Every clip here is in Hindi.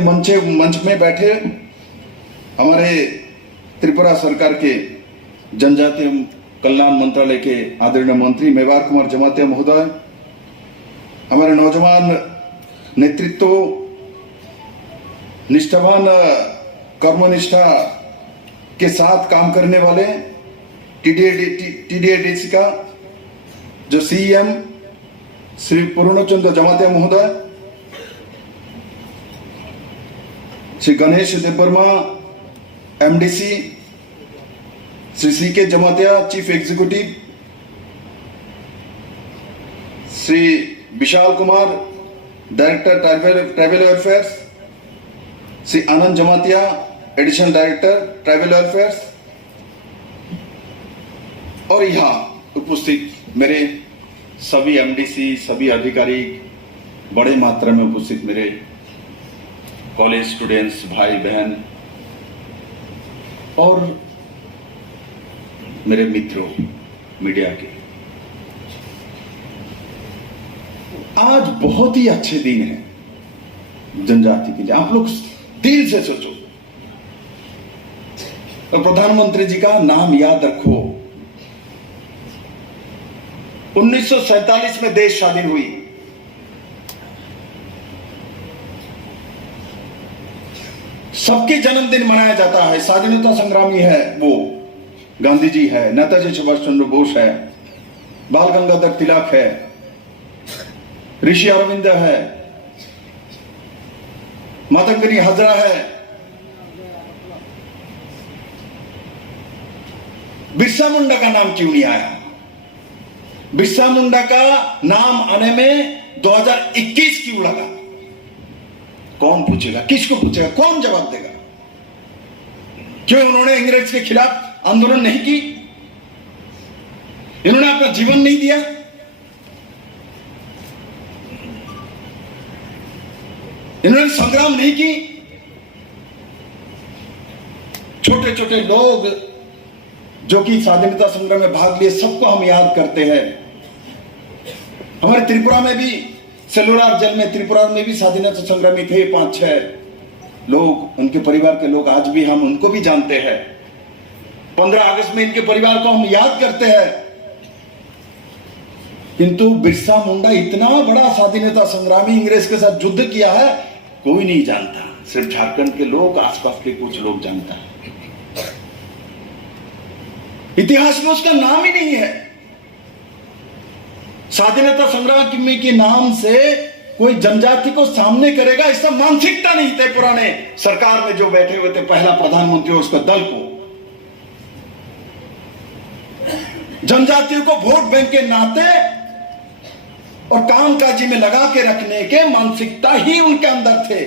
मंच में बैठे हमारे त्रिपुरा सरकार के जनजातीय कल्याण मंत्रालय के आदरणीय मंत्री मेवार कुमार जमातिया महोदय, हमारे नौजवान नेतृत्व, निष्ठावान कर्मनिष्ठा के साथ काम करने वाले टीडीएडीसी का जो सीएम श्री पूर्णचंद्र जमातिया महोदय, Shri Ganesh Debbarma MDC, Shri CK Jamatia chief executive, Shri Vishal Kumar director tribal welfares, Shri Anand Jamatia additional director tribal welfares, और यहाँ उपस्थित मेरे सभी एमडीसी, सभी अधिकारी, बड़े मात्रा में उपस्थित मेरे कॉलेज स्टूडेंट्स, भाई बहन और मेरे मित्रों मीडिया के, आज बहुत ही अच्छे दिन है जनजाति के लिए। आप लोग दिल से सोचो और प्रधानमंत्री जी का नाम याद रखो। 1947 में देश स्वाधीन हुई। सबके जन्मदिन मनाया जाता है। स्वाधीनता संग्रामी है वो गांधी जी है, नेताजी सुभाष चंद्र बोस है, बाल गंगाधर तिलक है, ऋषि अरविंद है, मातंगनी हजरा है, बिरसा मुंडा का नाम क्यों नहीं आया? बिरसा मुंडा का नाम आने में 2021 क्यों लगा? कौन पूछेगा? किसको पूछेगा? कौन जवाब देगा? क्यों उन्होंने अंग्रेज के खिलाफ आंदोलन नहीं की? इन्होंने अपना जीवन नहीं दिया? इन्होंने संग्राम नहीं की? छोटे छोटे लोग जो कि स्वाधीनता संग्राम में भाग लिए, सबको हम याद करते हैं। हमारे त्रिपुरा में भी, सेलुलार जेल में त्रिपुरा में भी स्वाधीनता संग्रामी थे 5-6 लोग, उनके परिवार के लोग, आज भी हम उनको भी जानते हैं। 15 अगस्त में इनके परिवार को हम याद करते हैं। किंतु बिरसा मुंडा इतना बड़ा स्वाधीनता संग्रामी, अंग्रेज के साथ युद्ध किया है, कोई नहीं जानता। सिर्फ झारखंड के लोग, आसपास के कुछ लोग जानता है। इतिहास में उसका नाम ही नहीं है। स्वाधीनता संग्राम के नाम से कोई जनजाति को सामने करेगा, इसका मानसिकता नहीं थे पुराने सरकार में जो बैठे हुए थे, पहला प्रधानमंत्री उसका दल को। जनजातियों को वोट बैंक के नाते और कामकाजी में लगा के रखने के मानसिकता ही उनके अंदर थे।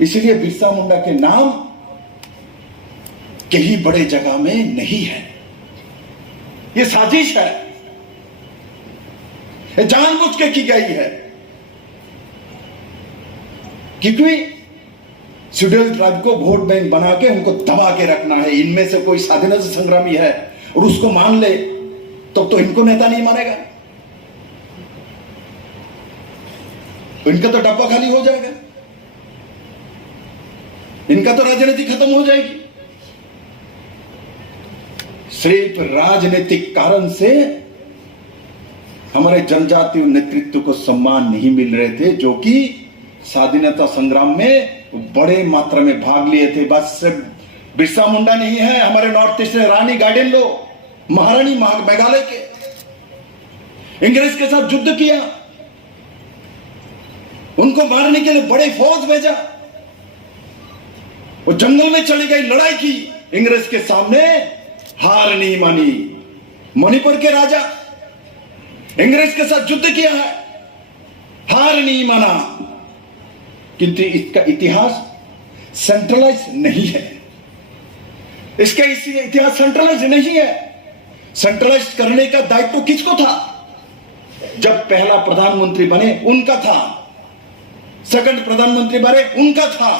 इसलिए बिरसा मुंडा के नाम कहीं बड़े जगह में नहीं है। ये साजिश है, ये जानबूझ के की गई है, क्योंकि शेड्यूल ट्राइब को वोट बैंक बना के उनको दबा के रखना है। इनमें से कोई स्वाधीनता संग्रामी है और उसको मान ले तो इनको नेता नहीं मानेगा, इनका तो डब्बा खाली हो जाएगा, इनका तो राजनीति खत्म हो जाएगी। सिर्फ राजनीतिक कारण से हमारे जनजातीय नेतृत्व को सम्मान नहीं मिल रहे थे, जो कि स्वाधीनता संग्राम में बड़े मात्रा में भाग लिए थे। बस सिर्फ बिरसा मुंडा नहीं है, हमारे नॉर्थ ईस्ट में रानी गाइडेंलो, महारानी मेघालय के, अंग्रेज के साथ युद्ध किया, उनको मारने के लिए बड़े फौज भेजा, वो जंगल में चली गई, लड़ाई की, अंग्रेज के सामने हार नहीं मानी। मणिपुर के राजा अंग्रेज के साथ युद्ध किया है, हार नहीं माना। किंतु इसका इतिहास सेंट्रलाइज नहीं है, इसका इतिहास सेंट्रलाइज नहीं है। सेंट्रलाइज करने का दायित्व किसको था? जब पहला प्रधानमंत्री बने उनका था, सेकंड प्रधानमंत्री बने उनका था।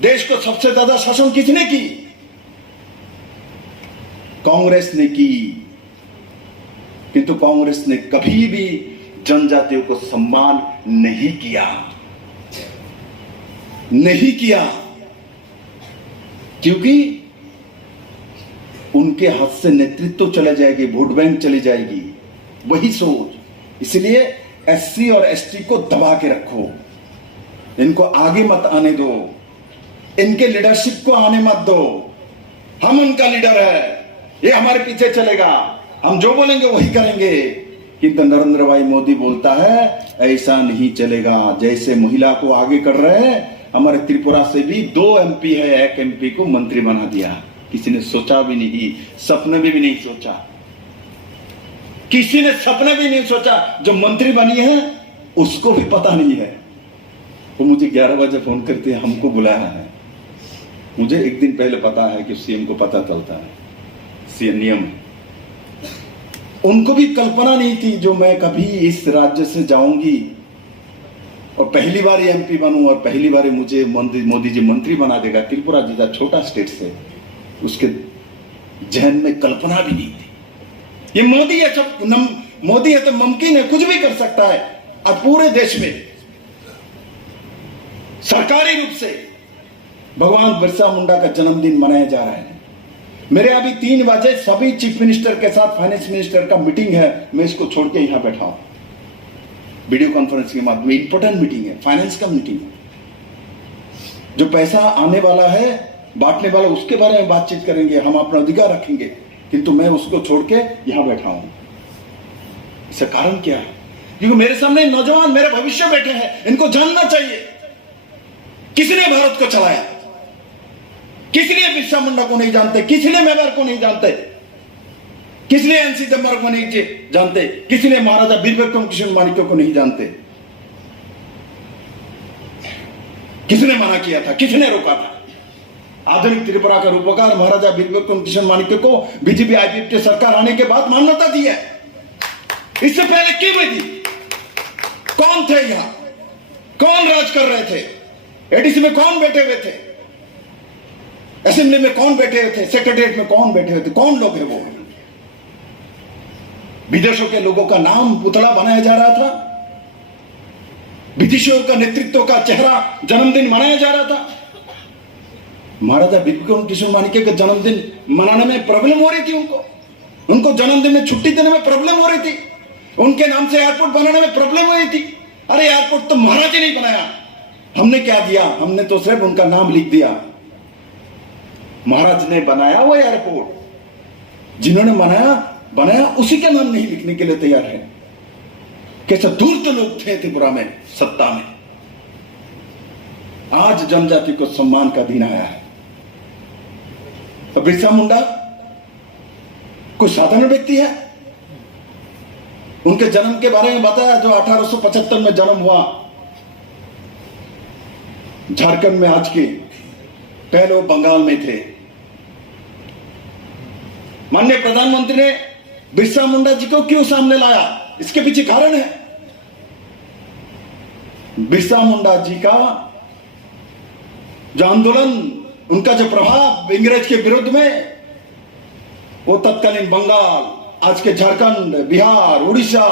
देश को सबसे ज्यादा शासन किसने की? कांग्रेस ने की। किंतु कांग्रेस ने कभी भी जनजातियों को सम्मान नहीं किया, नहीं किया, क्योंकि उनके हाथ से नेतृत्व चला जाएगी, वोट बैंक चली जाएगी, वही सोच। इसलिए एससी और एसटी को दबा के रखो, इनको आगे मत आने दो, इनके लीडरशिप को आने मत दो। हम उनका लीडर है, ये हमारे पीछे चलेगा, हम जो बोलेंगे वही करेंगे। किंतु नरेंद्र भाई मोदी बोलता है ऐसा नहीं चलेगा। जैसे महिला को आगे कर रहे हैं, हमारे त्रिपुरा से भी 2 MP है, एक MP को मंत्री बना दिया। किसी ने सोचा भी नहीं, सपने में भी नहीं सोचा, किसी ने सपने भी नहीं सोचा। जो मंत्री बनी है उसको भी पता नहीं है। वो मुझे 11 बजे फोन करते हैं, हमको बुलाया है। मुझे एक दिन पहले पता है कि सीएम को पता चलता है, सीएम नियम। उनको भी कल्पना नहीं थी जो मैं कभी इस राज्य से जाऊंगी और पहली बार MP बनूं और पहली बार मुझे मोदी जी मंत्री बना देगा। त्रिपुरा जितना छोटा स्टेट से, उसके जहन में कल्पना भी नहीं थी। ये मोदी है, सब मोदी है तो मुमकिन है, कुछ भी कर सकता है। अब पूरे देश में सरकारी रूप से भगवान बिरसा मुंडा का जन्मदिन मनाया जा रहा है। मेरे अभी 3 बजे सभी चीफ मिनिस्टर के साथ फाइनेंस मिनिस्टर का मीटिंग है। मैं इसको छोड़ के यहां बैठा हूं, वीडियो कॉन्फ्रेंस के माध्यम, इंपॉर्टेंट मीटिंग है, फाइनेंस का मीटिंग है। जो पैसा आने वाला है, बांटने वाला, उसके बारे में बातचीत करेंगे, हम अपना अधिकार रखेंगे, किंतु मैं उसको छोड़ के यहां बैठा हूं। इसका कारण क्या है? क्योंकि मेरे सामने नौजवान, मेरे भविष्य बैठे हैं, इनको जानना चाहिए किसने भारत को चलाया। किसने बिरसा मुंडा को नहीं जानते, किसने मेवाड़ को नहीं जानते, किसने एन सिदम्बर को नहीं जानते, किसने महाराजा वीर विक्रम किशोर माणिक्य को नहीं जानते। किसने मना किया था, किसने रोका था? आधुनिक त्रिपुरा का रूपकार महाराजा वीर विक्रम किशोर माणिक्य को बीजेपी IPFT सरकार आने के बाद मान्यता दी है। इससे पहले क्यों नहीं दी? कौन थे यहां, कौन राज कर रहे थे? ADC में कौन बैठे हुए थे? असेंबली में कौन बैठे हुए थे? सेक्रेटरीट में कौन बैठे हुए थे? कौन लोग हैं वो? विदेशों के लोगों का नाम पुतला बनाया जा रहा था, विदेशियों का नेतृत्व का चेहरा जन्मदिन मनाया जा रहा था। महाराजा वीर विक्रम किशोर माणिक्य का जन्मदिन मनाने में प्रॉब्लम हो रही थी, उनको जन्मदिन में छुट्टी देने में प्रॉब्लम हो रही थी, उनके नाम से एयरपोर्ट बनाने में प्रॉब्लम हो रही थी। अरे एयरपोर्ट तो महाराज ने नहीं बनाया, हमने क्या दिया? हमने तो सिर्फ उनका नाम लिख दिया। महाराज ने बनाया वो एयरपोर्ट, जिन्होंने बनाया उसी का नाम नहीं लिखने के लिए तैयार है। कैसे धूर्त लोग थे त्रिपुरा में, सत्ता में। आज जनजाति को सम्मान का दिन आया है। तो बिरसा मुंडा कोई साधारण व्यक्ति है? उनके जन्म के बारे में बताया, जो 1875 में जन्म हुआ झारखंड में, आज के पहले वो बंगाल में थे। माननीय प्रधानमंत्री ने बिरसा मुंडा जी को क्यों सामने लाया? इसके पीछे कारण है। बिरसा मुंडा जी का जो आंदोलन, उनका जो प्रभाव अंग्रेज के विरुद्ध में, वो तत्कालीन बंगाल, आज के झारखंड, बिहार, उड़ीसा,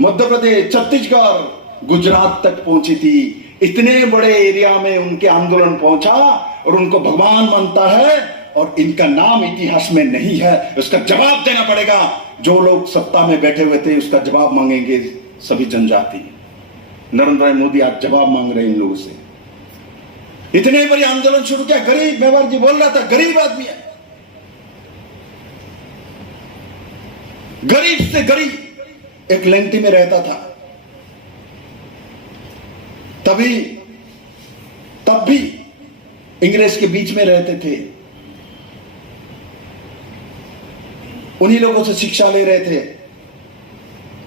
मध्य प्रदेश, छत्तीसगढ़, गुजरात तक पहुंची थी। इतने बड़े एरिया में उनके आंदोलन पहुंचा और उनको भगवान मानता है और इनका नाम इतिहास में नहीं है। उसका जवाब देना पड़ेगा। जो लोग सत्ता में बैठे हुए थे उसका जवाब मांगेंगे सभी जनजाति। नरेंद्र भाई मोदी आज जवाब मांग रहे हैं इन लोगों से। इतने बड़े आंदोलन शुरू किया, गरीब, मेवाड़ जी बोल रहा था, गरीब आदमी है, गरीब से गरीब, एक लेंटी में रहता था। तब भी अंग्रेज के बीच में रहते थे, उन्हीं लोगों से शिक्षा ले रहे थे।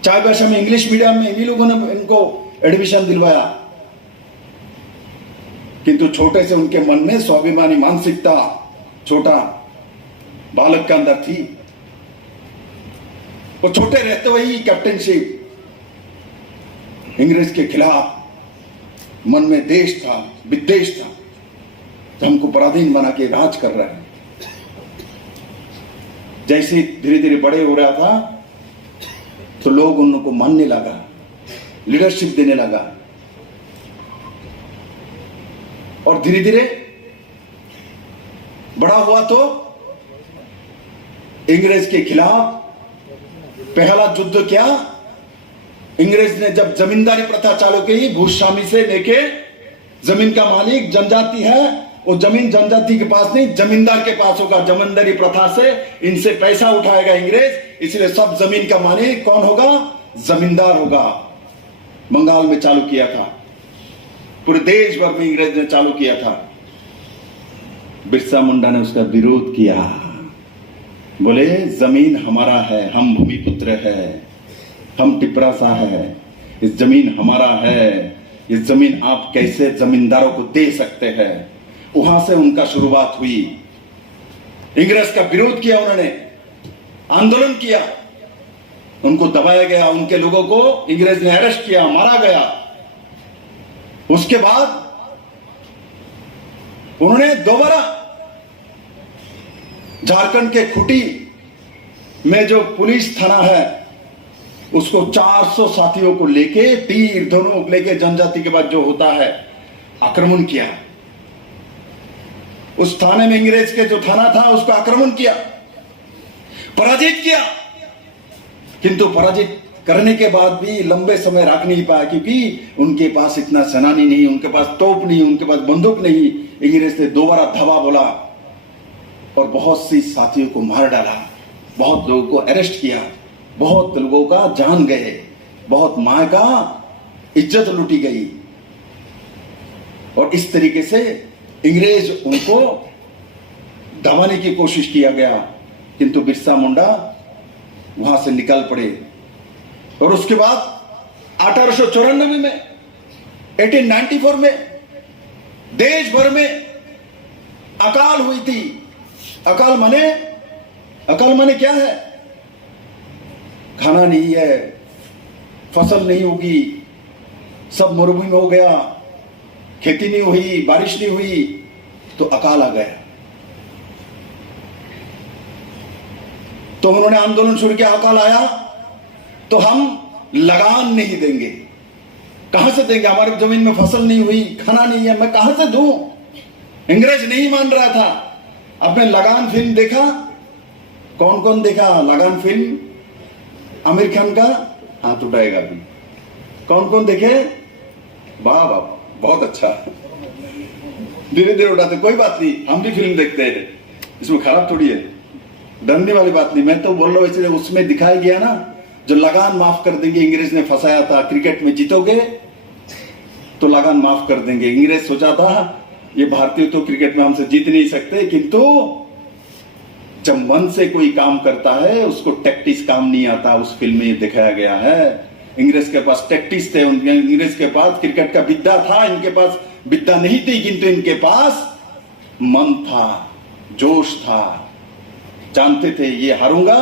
चाय भाषा में, इंग्लिश मीडियम में इन्हीं लोगों ने इनको एडमिशन दिलवाया। किंतु छोटे से उनके मन में स्वाभिमानी मानसिकता छोटा बालक के अंदर थी। वो छोटे रहते हुए ही कैप्टनशिप, अंग्रेज के खिलाफ मन में देश था, विद्वेष था, तो हमको पराधीन बना के राज कर रहा है। जैसे धीरे धीरे बड़े हो रहा था, तो लोग उनको मानने लगा, लीडरशिप देने लगा, और धीरे धीरे बड़ा हुआ तो अंग्रेज के खिलाफ पहला युद्ध क्या, अंग्रेज ने जब जमींदारी प्रथा चालू की, भूस्वामी से लेके जमीन का मालिक जनजाति है, वो जमीन जनजाति के पास नहीं जमींदार के पास होगा। जमींदारी प्रथा से इनसे पैसा उठाएगा अंग्रेज, इसलिए सब जमीन का मालिक कौन होगा, जमींदार होगा। बंगाल में चालू किया था, पूरे देश भर में अंग्रेज ने चालू किया था। बिरसा मुंडा ने उसका विरोध किया, बोले जमीन हमारा है, हम भूमिपुत्र है, हम टिपरासा है, इस जमीन हमारा है, ये जमीन आप कैसे जमींदारों को दे सकते हैं। वहां से उनका शुरुआत हुई, अंग्रेज का विरोध किया, उन्होंने आंदोलन किया, उनको दबाया गया, उनके लोगों को अंग्रेज ने अरेस्ट किया, मारा गया। उसके बाद उन्होंने दोबारा झारखंड के खूंटी में जो पुलिस थाना है उसको 400 साथियों को लेके, तीर धनुक लेके, जनजाति के बाद जो होता है आक्रमण किया। उस थाने में अंग्रेज के जो थाना था उसको आक्रमण किया, पराजित किया। किंतु पराजित करने के बाद भी लंबे समय रख नहीं पाया, क्योंकि उनके पास इतना सेनानी नहीं, उनके पास तोप नहीं, उनके पास बंदूक नहीं। अंग्रेज ने दोबारा धावा बोला और बहुत सी साथियों को मार डाला, बहुत लोगों को अरेस्ट किया, बहुत लोगों का जान गए, बहुत मां का इज्जत लूटी गई। और इस तरीके से अंग्रेज उनको दबाने की कोशिश किया गया, किंतु बिरसा मुंडा वहां से निकल पड़े। और उसके बाद 1894 में, 1894 में देश भर में अकाल हुई थी। अकाल माने क्या है, खाना नहीं है, फसल नहीं होगी, सब मरुभूमि हो गया, खेती नहीं हुई, बारिश नहीं हुई, तो अकाल आ गया। तो उन्होंने आंदोलन शुरू किया, अकाल आया तो हम लगान नहीं देंगे। कहां से देंगे, हमारी जमीन में फसल नहीं हुई, खाना नहीं है, मैं कहां से दूं। अंग्रेज नहीं मान रहा था। आपने लगान फिल्म देखा, कौन कौन देखा लगान फिल्म, आमिर खान का हाथ उठाएगा अभी, कौन कौन देखे, वाह वाह बहुत अच्छा, धीरे धीरे उठाते, कोई बात नहीं, हम भी फिल्म देखते हैं, इसमें खराब थोड़ी है, डरने वाली बात नहीं। मैं तो बोल रहा हूं इसलिए उसमें दिखाया गया ना, जो लगान माफ कर देंगे, अंग्रेज ने फंसाया था, क्रिकेट में जीतोगे तो लगान माफ कर देंगे। अंग्रेज सोचा था ये भारतीय तो क्रिकेट में हमसे जीत नहीं सकते, किंतु जब मन से कोई काम करता है उसको टैक्टिस काम नहीं आता। उस फिल्म में दिखाया गया है, अंग्रेज के पास टैक्टिस थे, अंग्रेज के पास क्रिकेट का विद्या था, इनके पास विद्या नहीं थी, किंतु इनके पास मन था, जोश था, जानते थे ये हारूंगा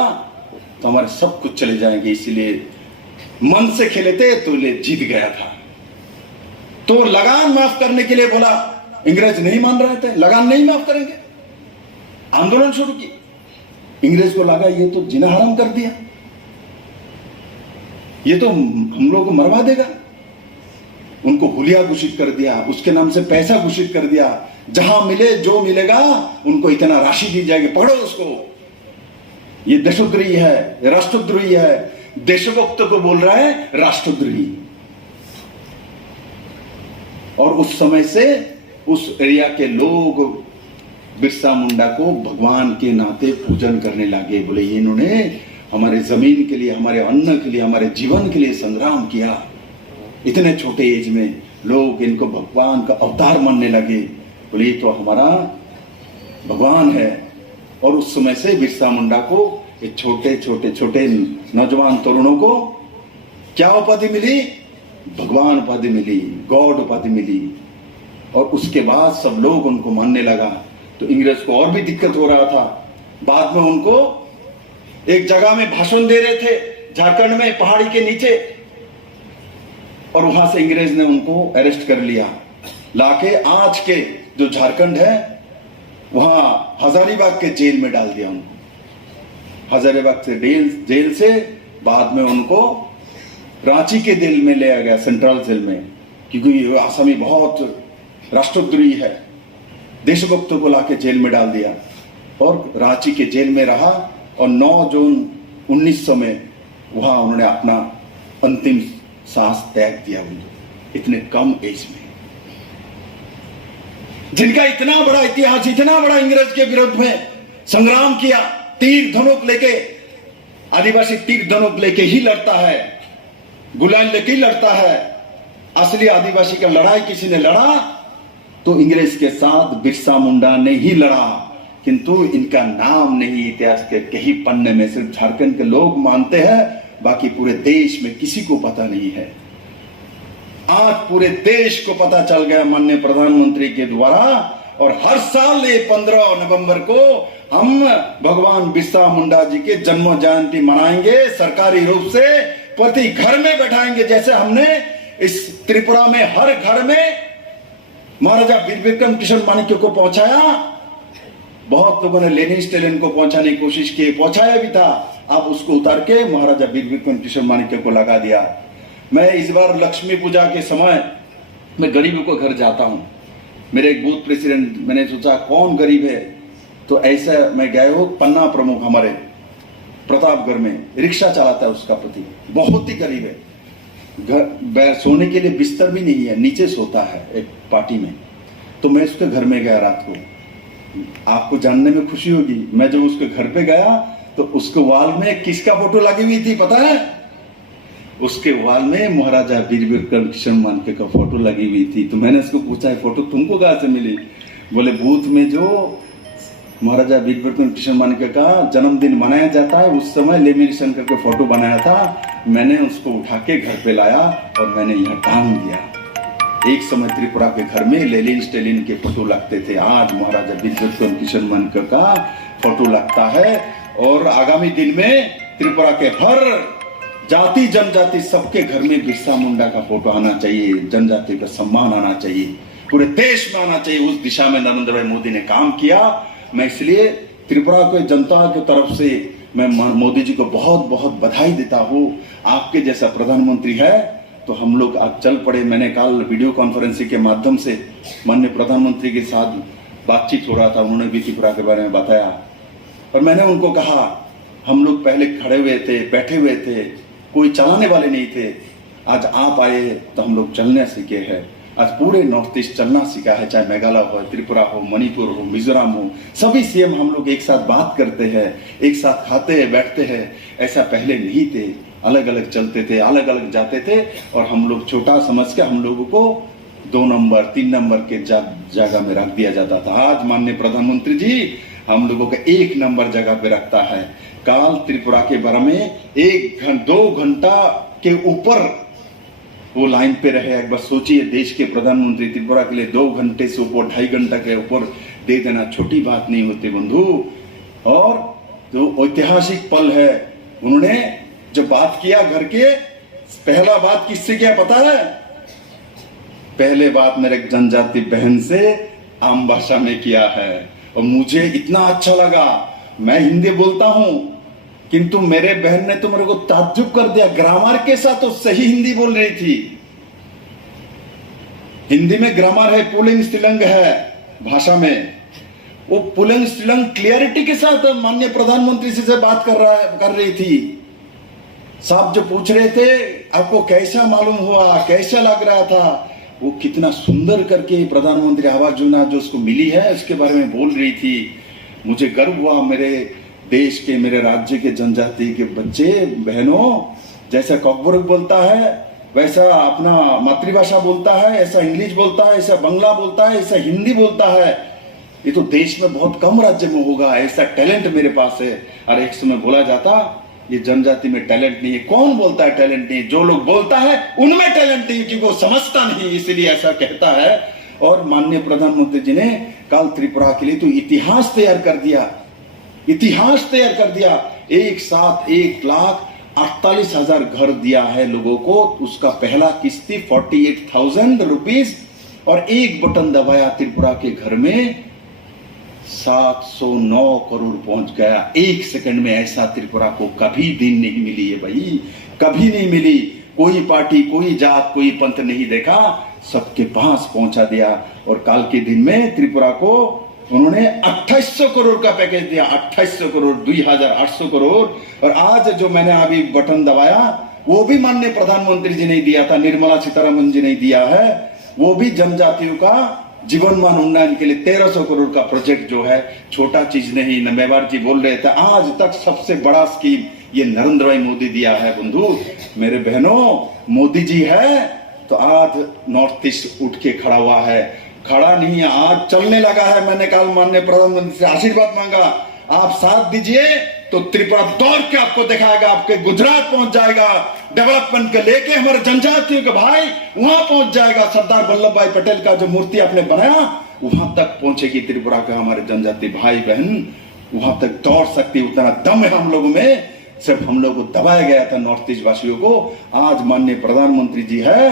तो हमारे सब कुछ चले जाएंगे, इसीलिए मन से खेले थे तो ये जीत गया था। तो लगान माफ करने के लिए बोला, अंग्रेज नहीं मान रहे थे, लगान नहीं माफ करेंगे, आंदोलन शुरू की। अंग्रेज को लगा ये तो जिना हराम कर दिया, ये तो हम लोग को मरवा देगा। उनको हुलिया घोषित कर दिया, उसके नाम से पैसा घोषित कर दिया, जहां मिले जो मिलेगा उनको इतना राशि दी जाएगी, पढ़ो उसको, ये देशद्रोही है, राष्ट्रद्रोही है, देशभक्त को बोल रहा है राष्ट्रद्रोही। और उस समय से उस एरिया के लोग बिरसा मुंडा को भगवान के नाते पूजन करने लगे। बोले इन्होंने हमारे जमीन के लिए, हमारे अन्न के लिए, हमारे जीवन के लिए संग्राम किया। इतने छोटे एज में लोग इनको भगवान का अवतार मानने लगे। बोले ये तो हमारा भगवान है। और उस समय से बिरसा मुंडा को ये छोटे नौजवान तरुणों को क्या उपाधि मिली, भगवान उपाधि मिली, गॉड उपाधि मिली। और उसके बाद सब लोग उनको मानने लगा। तो अंग्रेज को और भी दिक्कत हो रहा था। बाद में उनको एक जगह में भाषण दे रहे थे झारखंड में, पहाड़ी के नीचे, और वहां से अंग्रेज ने उनको अरेस्ट कर लिया, लाके आज के जो झारखंड है वहां हजारीबाग के जेल में डाल दिया उनको। हजारीबाग से जेल से बाद में उनको रांची के जेल में ले गया, सेंट्रल जेल में, क्योंकि आसामी बहुत राष्ट्रद्रोही है। देशभक्तों को लाके जेल में डाल दिया और रांची के जेल में रहा और 9 जून 1900 में वहां उन्होंने अपना अंतिम सांस त्याग दिया। इतने कम एज में, जिनका इतना बड़ा इतिहास, इतना बड़ा इंग्रज के विरुद्ध में संग्राम किया, तीर धनुक लेके, आदिवासी तीर धनुक लेके ही लड़ता है, गुलाल लेके ही लड़ता है। असली आदिवासी का लड़ाई किसी ने लड़ा तो इंग्रेज के साथ बिरसा मुंडा ने ही लड़ा, किंतु इनका नाम नहीं इतिहास के कहीं पन्ने में, सिर्फ झारखंड के लोग मानते हैं, बाकी पूरे देश में किसी को पता नहीं है। आज पूरे देश को पता चल गया माननीय प्रधानमंत्री के द्वारा, और हर साल ये 15 नवंबर को हम भगवान बिरसा मुंडा जी के जन्म जयंती मनाएंगे, सरकारी रूप से प्रति घर में बैठाएंगे। जैसे हमने इस त्रिपुरा में हर घर में महाराजा वीर विक्रम किशन माणिक्य को पहुंचाया, बहुत लोगों ने लेनिन स्टेलिन को पहुंचाने की कोशिश की, पहुंचाया भी था, अब उसको उतार के महाराजा वीर विक्रम किशन माणिक्य को लगा दिया। मैं इस बार लक्ष्मी पूजा के समय मैं गरीबों को घर जाता हूं, मेरे एक बूथ प्रेसिडेंट, मैंने सोचा कौन गरीब है, तो ऐसा मैं गया हूं, पन्ना प्रमुख हमारे प्रतापगढ़ में रिक्शा चलाता है, उसका पति बहुत ही गरीब है, घर सोने के लिए बिस्तर भी नहीं है, नीचे सोता है एक पार्टी में। तो मैं उसके घर में गया रात को, आपको जानने में खुशी होगी, मैं जब उसके घर पे गया तो उसके वाल में किसका फोटो लगी हुई थी पता है? उसके वाल में महाराजा वीर विक्रम किशन माणिक्य का फोटो लगी हुई थी। तो मैंने उसको पूछा है फोटो तुमको कहां से मिली? बोले बूथ में जो महाराजा वीर विक्रम किशन माणिक्य का जन्मदिन मनाया जाता है उस समय लेमिनेशन करके फोटो बनाया था, मैंने उसको उठा के घर पे लाया और मैंने यहाँ टांग दिया। एक समय त्रिपुरा के घर में लेनिन स्टेलिन के फोटो लगते थे, आज महाराजा वीर विक्रम किशन माणिक्य का फोटो लगता है। और आगामी दिन में त्रिपुरा के हर जाति जनजाति सबके घर में बिरसा मुंडा का फोटो आना चाहिए, जनजाति का सम्मान आना चाहिए, पूरे देश में आना चाहिए। उस दिशा में नरेंद्र भाई मोदी ने काम किया। मैं इसलिए त्रिपुरा के जनता की तरफ से मैं मोदी जी को बहुत बहुत बधाई देता हूँ। आपके जैसा प्रधानमंत्री है तो हम लोग आज चल पड़े। मैंने कल वीडियो कॉन्फ्रेंसिंग के माध्यम से माननीय प्रधानमंत्री के साथ बातचीत हो रहा था, उन्होंने भी त्रिपुरा के बारे में बताया और मैंने उनको कहा हम लोग पहले खड़े हुए थे, बैठे हुए थे, कोई चलाने वाले नहीं थे, आज आप आए तो हम लोग चलने सीखे हैं। आज पूरे नॉर्थ ईस्ट चलना सीखा है, चाहे मेघालय हो, त्रिपुरा हो, मणिपुर हो, मिजोरम हो, सभी सीएम हम लोग एक साथ बात करते हैं, एक साथ खाते हैं, बैठते हैं। ऐसा पहले नहीं थे, अलग अलग चलते थे, अलग अलग जाते थे और हम लोग छोटा समझ के हम लोगों को 2 नंबर 3 नंबर के जगह में रख दिया जाता था। आज माननीय प्रधानमंत्री जी हम लोगों को 1 नंबर जगह पे रखता है। काल त्रिपुरा के बारे में 2 घंटा के ऊपर वो लाइन पे रहे। एक बार सोचिए, देश के प्रधानमंत्री त्रिपुरा के लिए 2 घंटे से ऊपर, 2.5 घंटा के ऊपर दे देना छोटी बात नहीं होती बंधु। और जो ऐतिहासिक पल है, उन्होंने जो बात किया घर के, पहला बात किससे किया पता है? पहले बात मेरे जनजाति बहन से आम भाषा में किया है और मुझे इतना अच्छा लगा। मैं हिंदी बोलता हूं किंतु मेरे बहन ने तो मेरे को ताज्जुब कर दिया, ग्रामर के साथ तो सही हिंदी बोल रही थी। हिंदी में ग्रामर है, पुल्लिंग स्त्रीलिंग है भाषा में, वो पुल्लिंग स्त्रीलिंग क्लियरिटी के साथ माननीय प्रधानमंत्री से बात कर रही थी। साहब जो पूछ रहे थे आपको कैसा मालूम हुआ, कैसा लग रहा था, वो कितना सुंदर करके प्रधानमंत्री आवास योजना जो उसको मिली है उसके बारे में बोल रही थी। मुझे गर्व हुआ, मेरे देश के, मेरे राज्य के जनजाति के बच्चे बहनों, जैसा कॉकबोरक बोलता है वैसा अपना मातृभाषा बोलता है, ऐसा इंग्लिश बोलता है, ऐसा बंगला बोलता है, ऐसा हिंदी बोलता है। ये तो देश में बहुत कम राज्य में होगा, ऐसा टैलेंट मेरे पास है। और एक समय बोला जाता ये जनजाति में टैलेंट नहीं है। कौन बोलता है टैलेंट नहीं? जो लोग बोलता है उनमें टैलेंट नहीं, क्योंकि वो समझता नहीं, इसलिए ऐसा कहता है। और माननीय प्रधानमंत्री जी ने कल त्रिपुरा के लिए तो इतिहास तैयार कर दिया, इतिहास तैयार कर दिया। एक साथ 1,48,000 घर दिया है लोगों को। उसका पहला किस्ती 48,000 रुपीज और एक बटन दबाया त्रिपुरा के घर में 709 करोड़ पहुंच गया एक सेकंड में। ऐसा त्रिपुरा को कभी दिन नहीं मिली है भाई, कभी नहीं मिली। कोई पार्टी, कोई जात, कोई पंथ नहीं देखा, सबके पास पहुंचा दिया। और कल के दिन में त्रिपुरा को उन्होंने 2800 करोड़ का पैकेज दिया, 2800 करोड़, 2800 करोड़। और आज जो मैंने अभी बटन दबाया वो भी माननीय प्रधानमंत्री जी ने दिया था, निर्मला सीतारमन जी ने दिया है। वो भी जनजातियों का जीवन मान उन्नयन के लिए 1300 करोड़ का प्रोजेक्ट जो है, छोटा चीज नहीं। मेवाड़ जी बोल रहे थे आज तक सबसे बड़ा स्कीम ये नरेंद्र भाई मोदी दिया है। बंधु मेरे बहनों, मोदी जी है तो आज नॉर्थ ईस्ट उठ के खड़ा हुआ है, खड़ा नहीं है, आज चलने लगा है। मैंने कल माननीय प्रधानमंत्री से आशीर्वाद मांगा, आप साथ दीजिए तो त्रिपुरा दौड़ के आपको दिखाएगा, आपके गुजरात पहुंच जाएगा, डेवलपमेंट के लेके हमारे जनजातियों के भाई वहां पहुंच जाएगा। सरदार वल्लभ भाई पटेल का जो मूर्ति आपने बनाया वहां तक पहुंचेगी त्रिपुरा के हमारे जनजाति भाई बहन, वहां तक दौड़ सकती, उतना दम है हम लोगों में। सिर्फ हम लोग को दबाया गया था नॉर्थ ईस्ट वासियों को। आज माननीय प्रधानमंत्री जी है,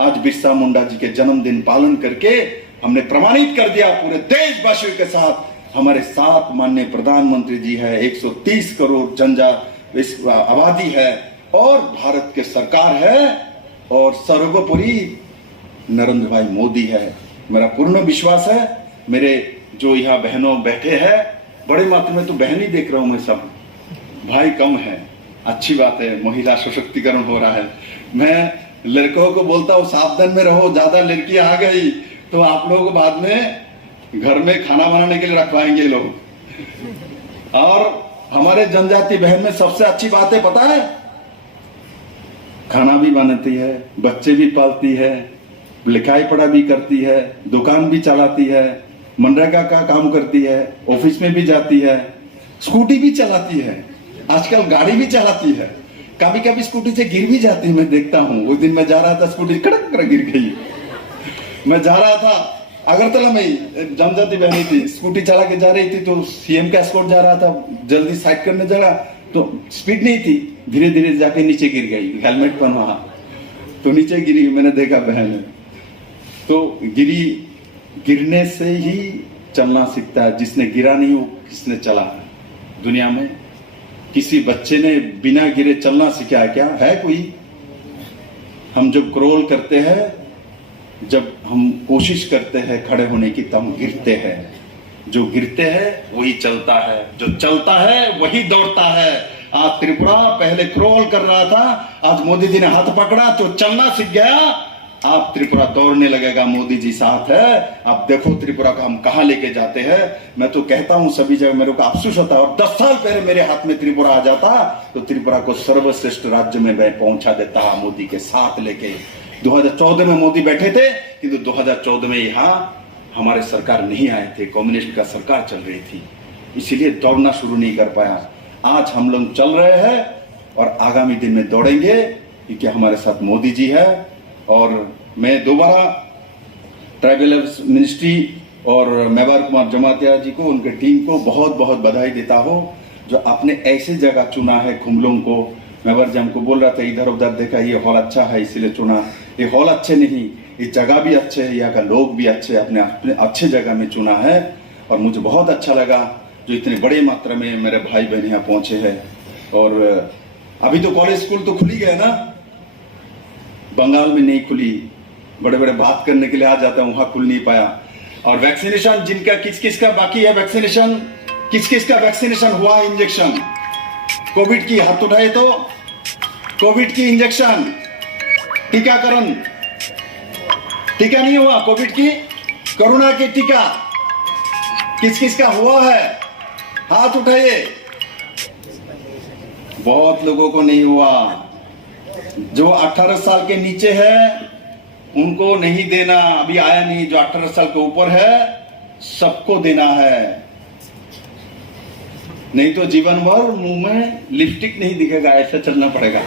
आज बिरसा मुंडा जी के जन्मदिन पालन करके हमने प्रमाणित कर दिया पूरे देशवासियों के साथ हमारे साथ माननीय प्रधानमंत्री जी है। 130 करोड़ आबादी है और भारत के सरकार है और सर्वोपरि नरेंद्र भाई मोदी है। मेरा पूर्ण विश्वास है, मेरे जो यहाँ बहनों बैठे हैं, बड़े मात्रा में तो बहन ही देख रहा हूं मैं, सब भाई कम है, अच्छी बात है, महिला सशक्तिकरण हो रहा है। मैं लड़कों को बोलता हूँ सावधान में रहो, ज्यादा लड़कियां आ गई तो आप लोगों को बाद में घर में खाना बनाने के लिए रखवाएंगे लोग। और हमारे जनजाति बहन में सबसे अच्छी बात है पता है, खाना भी बनाती है, बच्चे भी पालती है, लिखाई पढ़ा भी करती है, दुकान भी चलाती है, मनरेगा का काम करती है, ऑफिस में भी जाती है, स्कूटी भी चलाती है, आजकल गाड़ी भी चलाती है। कभी कभी स्कूटी से गिर भी जाती है, मैं देखता हूँ। उस दिन मैं जा रहा था, स्कूटी कड़क कर गिर गई। मैं जा रहा था अगरतला में, जनजाति बहनी थी, स्कूटी चला के जा रही थी तो सीएम का एस्कॉर्ट जा रहा था, जल्दी साइड करने जगह तो स्पीड नहीं थी, धीरे धीरे जाके नीचे गिर गई, हेलमेट पहना तो नीचे गिरी। मैंने देखा बहन तो गिरने से ही चलना सीखता है, जिसने गिरा नहीं वो किसने चला है। दुनिया में किसी बच्चे ने बिना गिरे चलना सीखा है क्या? है कोई? हम जब क्रोल करते हैं, जब हम कोशिश करते हैं खड़े होने की, तब हम गिरते हैं। जो गिरते हैं वही चलता है, जो चलता है वही दौड़ता है। आज त्रिपुरा पहले क्रोल कर रहा था, आज मोदी जी ने हाथ पकड़ा तो चलना सीख गया। आप त्रिपुरा दौड़ने लगेगा, मोदी जी साथ है। आप देखो त्रिपुरा को हम कहां लेके जाते हैं। मैं तो कहता हूं सभी जगह मेरे को अफसोस होता है, और 10 साल पहले मेरे हाथ में त्रिपुरा आ जाता तो त्रिपुरा को सर्वश्रेष्ठ राज्य में मैं पहुंचा देता मोदी के साथ लेके। 2014 में मोदी बैठे थे, किंतु 2014 में यहाँ हमारे सरकार नहीं आए थे, कम्युनिस्ट का सरकार चल रही थी, इसीलिए दौड़ना शुरू नहीं कर पाया। आज हम लोग चल रहे हैं और आगामी दिन में दौड़ेंगे, क्योंकि हमारे साथ मोदी जी है। और मैं दोबारा ट्राइबल मिनिस्ट्री और मेवाड़ कुमार जमातिया जी को, उनके टीम को बहुत बहुत बधाई देता हूँ, जो आपने ऐसे जगह चुना है खुमलुंग को। मेवाड़ जी हमको बोल रहा था इधर उधर देखा, ये हॉल अच्छा है इसलिए चुना। ये हॉल अच्छे नहीं, ये जगह भी अच्छे है, यहाँ का लोग भी अच्छे, अपने अपने अच्छे जगह में चुना है। और मुझे बहुत अच्छा लगा जो इतने बड़े मात्रा में मेरे भाई बहन यहाँ पहुंचे हैं। और अभी तो कॉलेज स्कूल तो खुली गए ना, बंगाल में नहीं खुली, बड़े बड़े बात करने के लिए आ जाता है, वहां खुल नहीं पाया। और वैक्सीनेशन जिनका किस किस का बाकी है, वैक्सीनेशन किस किस का वैक्सीनेशन हुआ है, इंजेक्शन कोविड की, हाथ उठाए तो कोविड की इंजेक्शन, टीकाकरण, टीका नहीं हुआ कोविड की, कोरोना की टीका किस किस का हुआ है, हाथ उठाइए। बहुत लोगों को नहीं हुआ। जो 18 साल के नीचे है उनको नहीं देना, अभी आया नहीं। जो 18 साल के ऊपर है सबको देना है, नहीं तो जीवन भर मुंह में लिपस्टिक नहीं दिखेगा, ऐसा चलना पड़ेगा।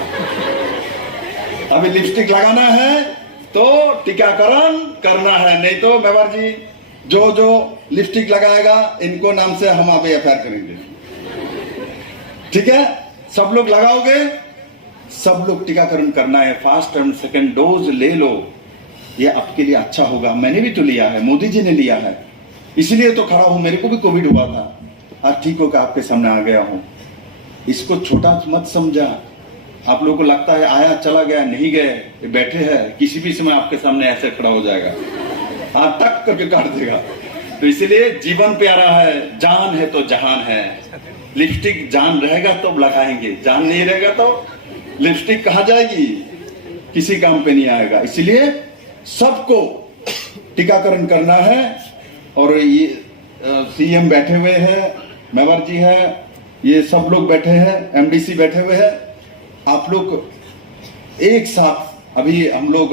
अभी लिपस्टिक लगाना है तो टीकाकरण करना है, नहीं तो मेवाड़ जी जो जो लिपस्टिक लगाएगा इनको नाम से हम अभी एफआईआर करेंगे। ठीक है, सब लोग लगाओगे, सब लोग टीकाकरण करना है। फर्स्ट एंड सेकंड डोज ले लो, ये आपके लिए अच्छा होगा। मैंने भी तो लिया है, मोदी जी ने लिया है, इसलिए तो खड़ा हूं, मेरे को भी कोविड हुआ था, आज ठीक होकर आपके सामने आ गया हूं। इसको छोटा मत समझा। आप लोगों को लगता है आया चला गया, नहीं गए, ये बैठे हैं, किसी भी समय आपके सामने ऐसे खड़ा हो जाएगा, आप टक करके काट देगा। तो इसलिए जीवन प्यारा है, जान है तो जहान है। लिपस्टिक जान रहेगा तो लगाएंगे, जान नहीं रहेगा तो लिपस्टिक कहाँ जाएगी, किसी काम पे नहीं आएगा। इसलिए सबको टीकाकरण करना है। और ये सीएम बैठे हुए हैं, मेवर जी है, ये सब लोग बैठे हैं, एमडीसी बैठे हुए हैं, आप लोग एक साथ अभी हम लोग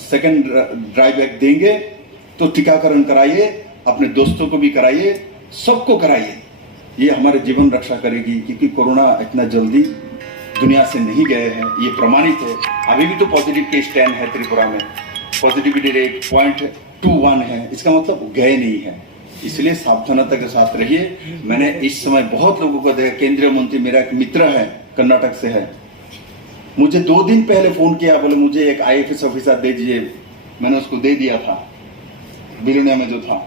सेकंड ड्राइव बैक देंगे, तो टीकाकरण कराइए, अपने दोस्तों को भी कराइए, सबको कराइए। ये हमारे जीवन रक्षा करेगी, क्योंकि कोरोना इतना जल्दी दुनिया से नहीं गए हैं, ये प्रमाणित है। अभी भी तो पॉजिटिव केस 10 है त्रिपुरा में, पॉजिटिविटी रेट 0.21 है, इसका मतलब गए नहीं है। इसलिए सावधानता के साथ रहिए। मैंने इस समय बहुत लोगों को देखा, केंद्रीय मंत्री मेरा एक मित्र है, कर्नाटक से है, मुझे 2 दिन पहले फोन किया, बोले मुझे एक आईएफएस ऑफिसर दे दीजिए। मैंने उसको दे दिया था, बिलोनिया में जो था।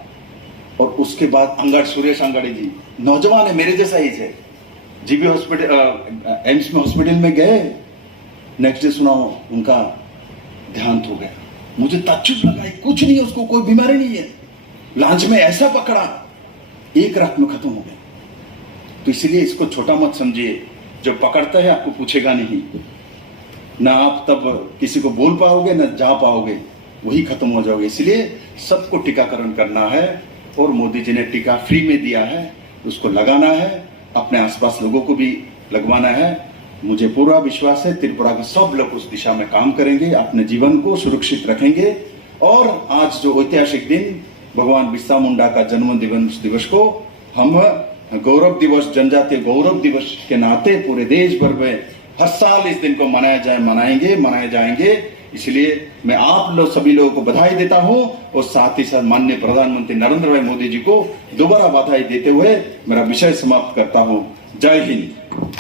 और उसके बाद सुरेश अंगाड़ी जी, नौजवान है, मेरे जैसा ही है, जीबी हॉस्पिटल एम्स में हॉस्पिटल में गए, नेक्स्ट डे सुना उनका देहांत हो गया। मुझे ताज्जुब लगा, कुछ नहीं है उसको, कोई बीमारी नहीं है, लांच में ऐसा पकड़ा, एक रात में खत्म हो गया। तो इसलिए इसको छोटा मत समझिए, जो पकड़ता है आपको पूछेगा नहीं, ना आप तब किसी को बोल पाओगे, ना जा पाओगे, वही खत्म हो जाओगे। इसलिए सबको टीकाकरण करना है, और मोदी जी ने टीका फ्री में दिया है, उसको लगाना है, अपने आसपास लोगों को भी लगवाना है। मुझे पूरा विश्वास है त्रिपुरा के सब लोग उस दिशा में काम करेंगे, अपने जीवन को सुरक्षित रखेंगे। और आज जो ऐतिहासिक दिन भगवान बिरसा मुंडा का जन्म दिवस को हम गौरव दिवस, जनजातीय गौरव दिवस के नाते पूरे देश भर में हर साल इस दिन को मनाए जाएंगे। इसलिए मैं आप लोग सभी लोगों को बधाई देता हूं, और साथ ही साथ माननीय प्रधानमंत्री नरेंद्र भाई मोदी जी को दोबारा बधाई देते हुए मेरा विषय समाप्त करता हूं। जय हिंद।